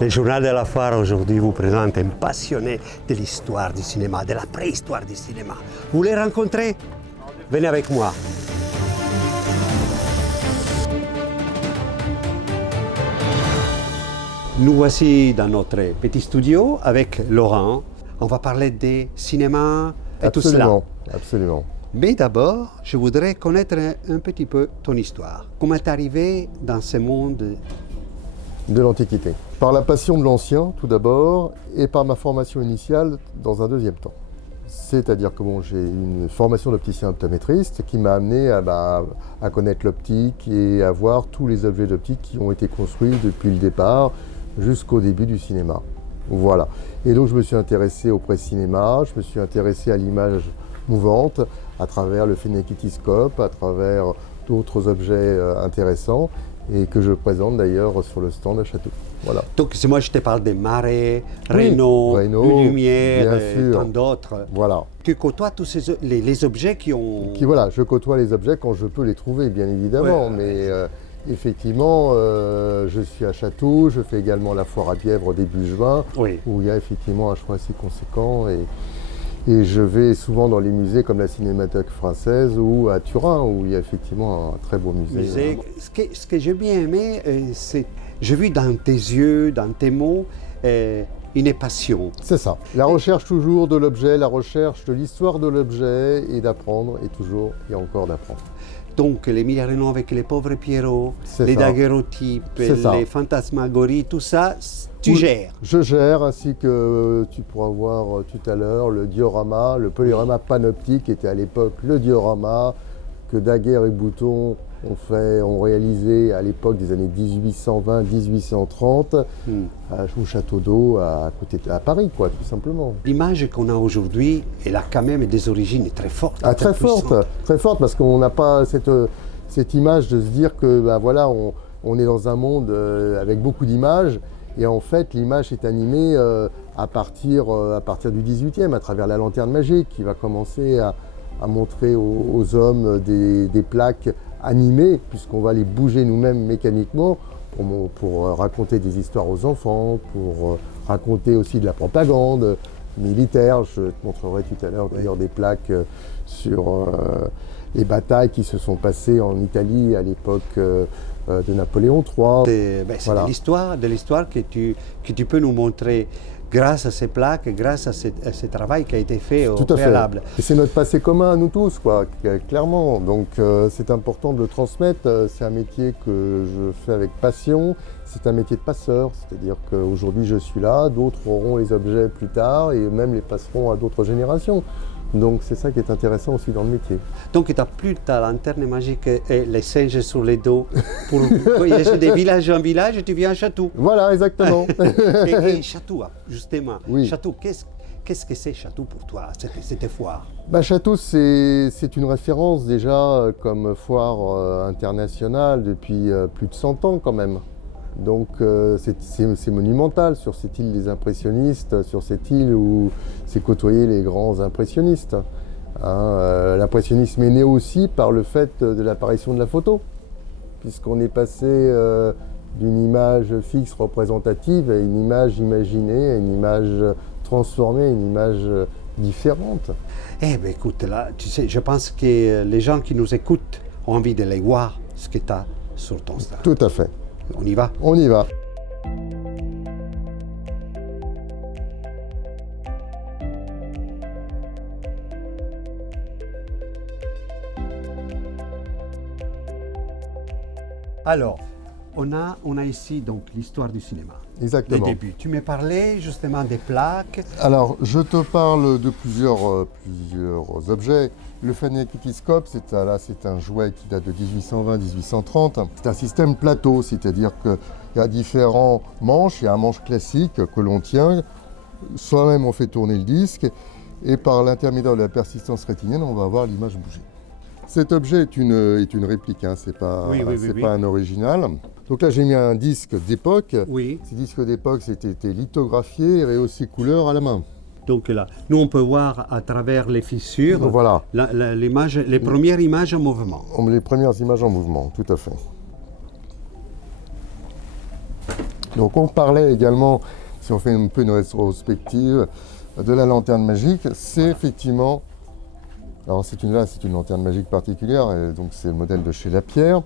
Le journal de la foire aujourd'hui vous présente un passionné de l'histoire du cinéma, de la préhistoire du cinéma. Vous voulez rencontrer? Venez avec moi. Nous voici dans notre petit studio avec Laurent. On va parler des cinémas et tout cela. Absolument. Mais d'abord, je voudrais connaître un petit peu ton histoire. Comment t'es arrivé dans ce monde De l'Antiquité. Par la passion de l'ancien, tout d'abord, et par ma formation initiale dans un deuxième temps. C'est-à-dire que j'ai une formation d'opticien optométriste qui m'a amené à connaître l'optique et à voir tous les objets d'optique qui ont été construits depuis le départ jusqu'au début du cinéma. Voilà. Et donc je me suis intéressé au pré-cinéma, je me suis intéressé à l'image mouvante à travers le phénékétiscope, à travers d'autres objets intéressants et que je présente d'ailleurs sur le stand à Château. Voilà. Donc, moi, je te parle des Marais, Reynaud, Lumière, et tant d'autres. Voilà. Tu côtoies tous les objets qui ont... Voilà, je côtoie les objets quand je peux les trouver, bien évidemment. Ouais. Mais effectivement, je suis à Château, je fais également la foire à Bièvre début juin, Oui. où il y a effectivement un choix assez conséquent. Et je vais souvent dans les musées comme la Cinémathèque française ou à Turin, où il y a effectivement un très beau musée. Ce que j'ai bien aimé, c'est... J'ai vu dans tes yeux, dans tes mots, une passion. C'est ça. La recherche toujours de l'objet, la recherche de l'histoire de l'objet et d'apprendre, et toujours et encore d'apprendre. Donc, les Émile Reynaud avec les pauvres Pierrot, C'est les ça. daguerreotypes, C'est ça. les fantasmagories, tout ça, tu gères. Je gère, ainsi que tu pourras voir tout à l'heure le diorama, le polyrama panoptique, qui était à l'époque le diorama que Daguerre et Bouton ont réalisé à l'époque des années 1820-1830 au Château d'Eau à Paris, quoi, tout simplement. L'image qu'on a aujourd'hui, elle a quand même des origines très fortes. Ah, très forte, parce qu'on n'a pas cette image de se dire que voilà, on est dans un monde avec beaucoup d'images, et en fait l'image est animée à partir du 18e, à travers la lanterne magique, qui va commencer à montrer aux hommes des plaques animées, puisqu'on va les bouger nous-mêmes mécaniquement pour raconter des histoires aux enfants, pour raconter aussi de la propagande militaire. Je te montrerai tout à l'heure d'ailleurs des plaques sur les batailles qui se sont passées en Italie à l'époque de Napoléon III. C'est de l'histoire que tu peux nous montrer grâce à ces plaques, grâce à ce travail qui a été fait au préalable. Et c'est notre passé commun à nous tous, quoi, clairement. Donc c'est important de le transmettre. C'est un métier que je fais avec passion. C'est un métier de passeur, c'est-à-dire qu'aujourd'hui je suis là, d'autres auront les objets plus tard et même les passeront à d'autres générations. Donc c'est ça qui est intéressant aussi dans le métier. Donc tu n'as plus ta lanterne magique et les singes sur les dos pour voyager de village en village, tu viens à Château. Voilà, exactement. et Château, justement. Oui. Château, qu'est-ce que c'est Château pour toi, cette foire? Château, c'est une référence déjà comme foire internationale depuis plus de 100 ans quand même. Donc c'est monumental sur cette île des impressionnistes, sur cette île où s'est côtoyé les grands impressionnistes. L'impressionnisme est né aussi par le fait de l'apparition de la photo, puisqu'on est passé d'une image fixe représentative à une image imaginée, à une image transformée, à une image différente. Eh bien écoute, là, tu sais, je pense que les gens qui nous écoutent ont envie de les voir, ce que tu as sur ton stand. Tout à fait. On y va? On y va. Alors, on a ici donc l'histoire du cinéma. Exactement. Le début. Tu me parlais justement des plaques. Alors, je te parle de plusieurs objets. Le phénékétiscope, c'est un jouet qui date de 1820-1830. C'est un système plateau, c'est-à-dire qu'il y a différents manches. Il y a un manche classique que l'on tient. Soi-même, on fait tourner le disque. Et par l'intermédiaire de la persistance rétinienne, on va voir l'image bouger. Cet objet est une réplique, hein, c'est pas un original. Donc là, j'ai mis un disque d'époque. Oui. Ces disques d'époque, c'était lithographié et rehaussé couleur à la main. Donc là, nous on peut voir à travers les fissures voilà. les premières images en mouvement. Les premières images en mouvement, tout à fait. Donc on parlait également, si on fait un peu une rétrospective, de la lanterne magique. C'est effectivement, alors c'est une lanterne magique particulière, et donc c'est le modèle de chez Lapierre.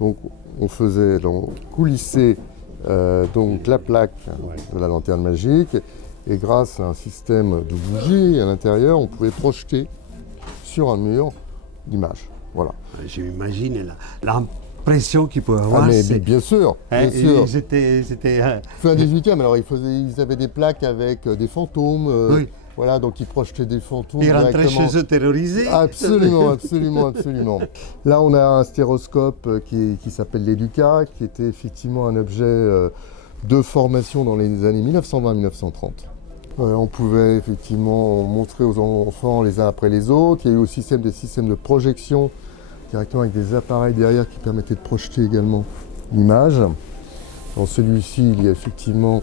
Donc on faisait coulisser donc la plaque de la lanterne magique, et grâce à un système de bougies à l'intérieur, on pouvait projeter sur un mur l'image. Voilà. J'imagine l'impression qu'il peut avoir. Ah mais bien sûr, bien sûr. C'était Fin 18e, alors ils avaient des plaques avec des fantômes. Oui. Voilà, donc ils projetaient des fantômes. Ils rentraient chez eux terrorisés. Absolument, absolument, absolument. Là, on a un stéroscope qui s'appelle l'Educa, qui était effectivement un objet de formation dans les années 1920-1930. On pouvait effectivement montrer aux enfants les uns après les autres. Il y a eu aussi des systèmes de projection directement avec des appareils derrière qui permettaient de projeter également l'image. Dans celui-ci, il y a effectivement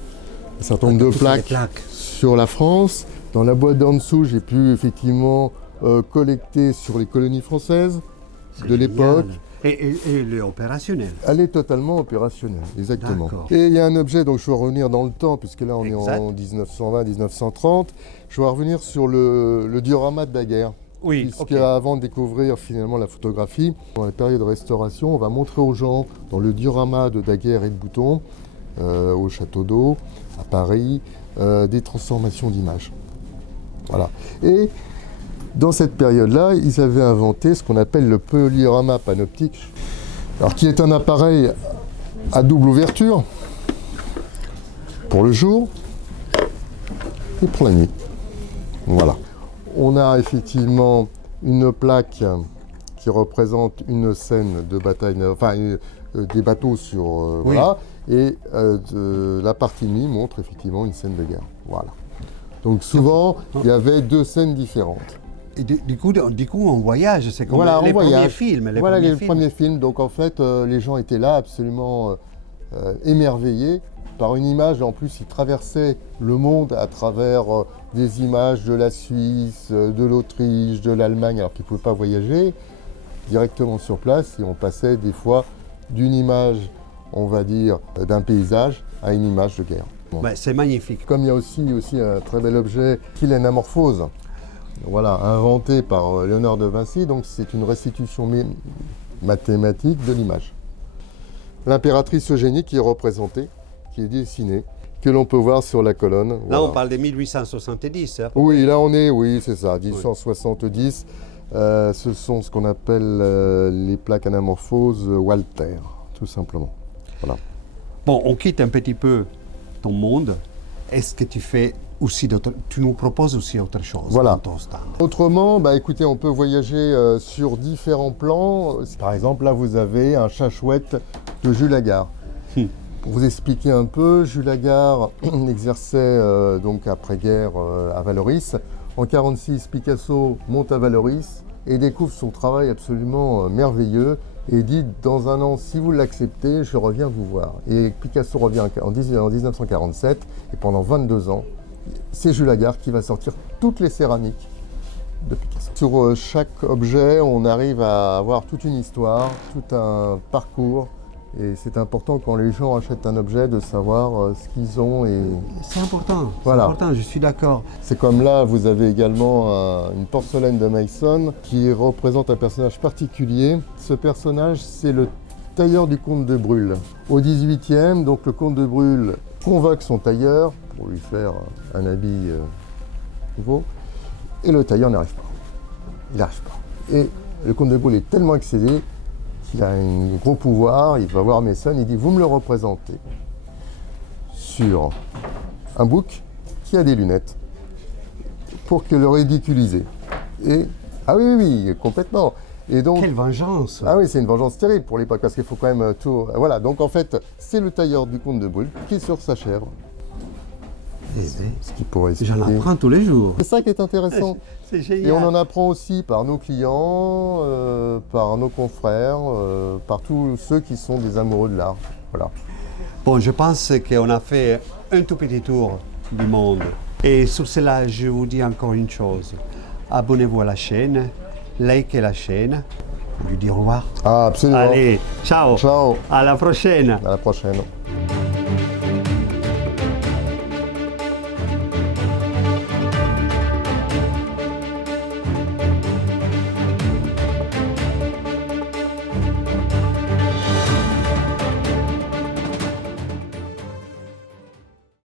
un certain nombre de plaques sur la France. Dans la boîte d'en dessous, j'ai pu effectivement collecter sur les colonies françaises de l'époque. Et elle est opérationnelle. Elle est totalement opérationnelle, exactement. Et il y a un objet, donc je vais revenir dans le temps, puisque là on est en 1920-1930. Je vais revenir sur le diorama de Daguerre. Oui, Avant de découvrir finalement la photographie, dans la période de restauration, on va montrer aux gens, dans le diorama de Daguerre et de Bouton, au Château d'Eau, à Paris, des transformations d'images. Voilà. Et dans cette période-là, ils avaient inventé ce qu'on appelle le polyorama panoptique, alors qui est un appareil à double ouverture pour le jour et pour la nuit. Voilà. On a effectivement une plaque qui représente une scène de bataille, enfin des bateaux sur voilà, et la partie nuit montre effectivement une scène de guerre. Voilà. Donc souvent, il y avait deux scènes différentes. Et du coup, on voyage, c'est comme les premiers films. Les premiers films. Donc en fait, les gens étaient là absolument émerveillés par une image. En plus, ils traversaient le monde à travers des images de la Suisse, de l'Autriche, de l'Allemagne, alors qu'ils ne pouvaient pas voyager directement sur place. Et on passait des fois d'une image, on va dire, d'un paysage à une image de guerre. Ben, c'est magnifique. Comme il y a aussi un très bel objet, qui est l'anamorphose. Voilà, inventé par Léonard de Vinci, donc c'est une restitution mathématique de l'image. L'impératrice Eugénie qui est représentée, qui est dessinée, que l'on peut voir sur la colonne. Là, voilà. on parle de 1870. Hein, oui, là on est, oui, c'est ça, 1870. Ce sont ce qu'on appelle les plaques anamorphoses Walter, tout simplement. Voilà. Bon, on quitte un petit peu ton monde. Est-ce que tu fais aussi tu nous proposes aussi autre chose voilà. dans ton stand? Autrement, écoutez, on peut voyager sur différents plans. Par exemple, là, vous avez un chat chouette de Jules Agard. Pour vous expliquer un peu, Jules Agard exerçait donc après-guerre à Vallauris. En 1946, Picasso monte à Vallauris et découvre son travail absolument merveilleux et dit « Dans un an, si vous l'acceptez, je reviens vous voir ». Et Picasso revient en 1947 et pendant 22 ans, c'est Jules Agard qui va sortir toutes les céramiques de Picasso. Sur chaque objet, on arrive à avoir toute une histoire, tout un parcours. Et c'est important quand les gens achètent un objet de savoir ce qu'ils ont. C'est important, voilà. C'est important, je suis d'accord. C'est comme là, vous avez également une porcelaine de Meissen qui représente un personnage particulier. Ce personnage, c'est le tailleur du comte de Brûle. Au 18e, donc le comte de Brûle convoque son tailleur pour lui faire un habit nouveau. Et le tailleur n'arrive pas. Il n'arrive pas. Et le comte de Brûle est tellement excédé qu'il a un gros pouvoir. Il va voir Meissen, il dit « Vous me le représentez sur un bouc qui a des lunettes pour que le ridiculiser. » Et ah oui, complètement. Et donc, quelle vengeance! Ah oui, c'est une vengeance terrible pour l'époque, parce qu'il faut quand même tout... Voilà, donc en fait, c'est le tailleur du comte de Brûle qui est sur sa chèvre. Ce qui pourrait expliquer... J'en apprends tous les jours. C'est ça qui est intéressant. C'est génial. Et on en apprend aussi par nos clients, par nos confrères, par tous ceux qui sont des amoureux de l'art. Voilà. Bon, je pense qu'on a fait un tout petit tour du monde. Et sur cela, je vous dis encore une chose. Abonnez-vous à la chaîne, likez la chaîne. On lui dit au revoir. Ah, absolument. Allez, ciao. Ciao. À la prochaine. À la prochaine.